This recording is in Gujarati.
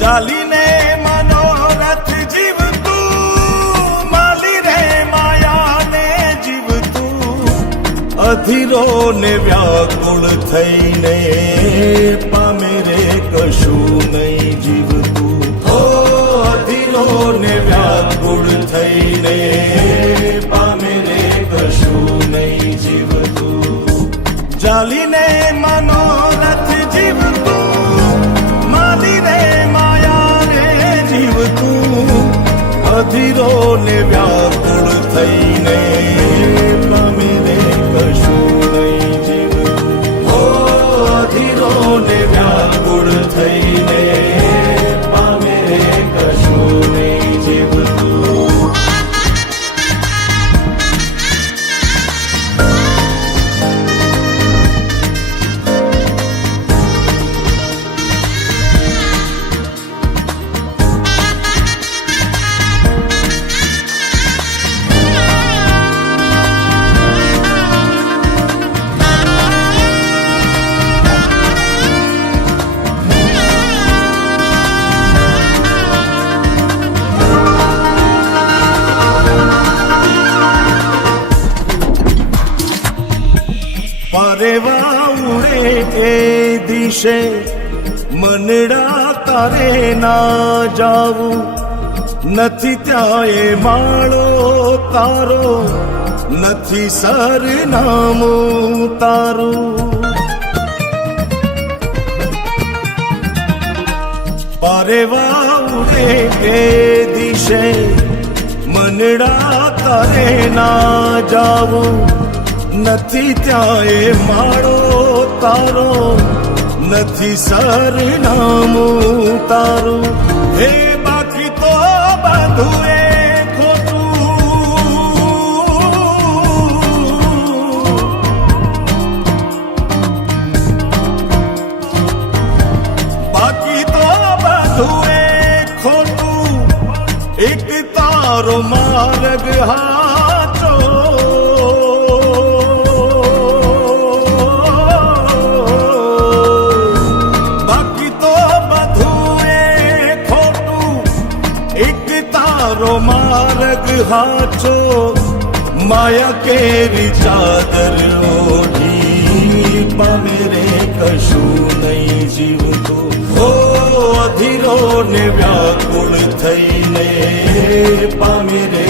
ચાલીને મનોરથ જીવતું, માલી રે માયાને જીવતું, અધીરો ને વ્યાકુળ થઈને પામે રે કશું નહીં જીવતું. ઓ અધીરો ને વ્યાકુળ થઈને પામે રે કશું નહીં જીવતું. ચાલીને મનોરથ જીવતું, માલી રે અધીરો ને વ્યાકુળ થઈને પામે રે કશું નહીં જીવતું. ઓ અધીરો ને વ્યાકુળ થઈને પામે રે કશું નહીં જીવતું. પરેવા ઉડે એ દિશે મનડા તારે ના જાવું, નથી ત્યાં એ માળો તારો, નથી સરનામું તારું. પરેવા ઉડે એ દિશે મનડા તારે ના જાવું, નથી ત્યાં એ માળો તારો, નથી સરનામું તારું. હે બાકી તો બધું એ એક તારો માર્ગ હાચો, બાકી તો બધું એ ખોટું. એક તારો માર્ગ હાચો, માયા કેરી ચાદર ઓઢી પામે રે કશું નહીં જીવતું. ઓ અધીરો ને વ્યાકુળ થઈને પામે રે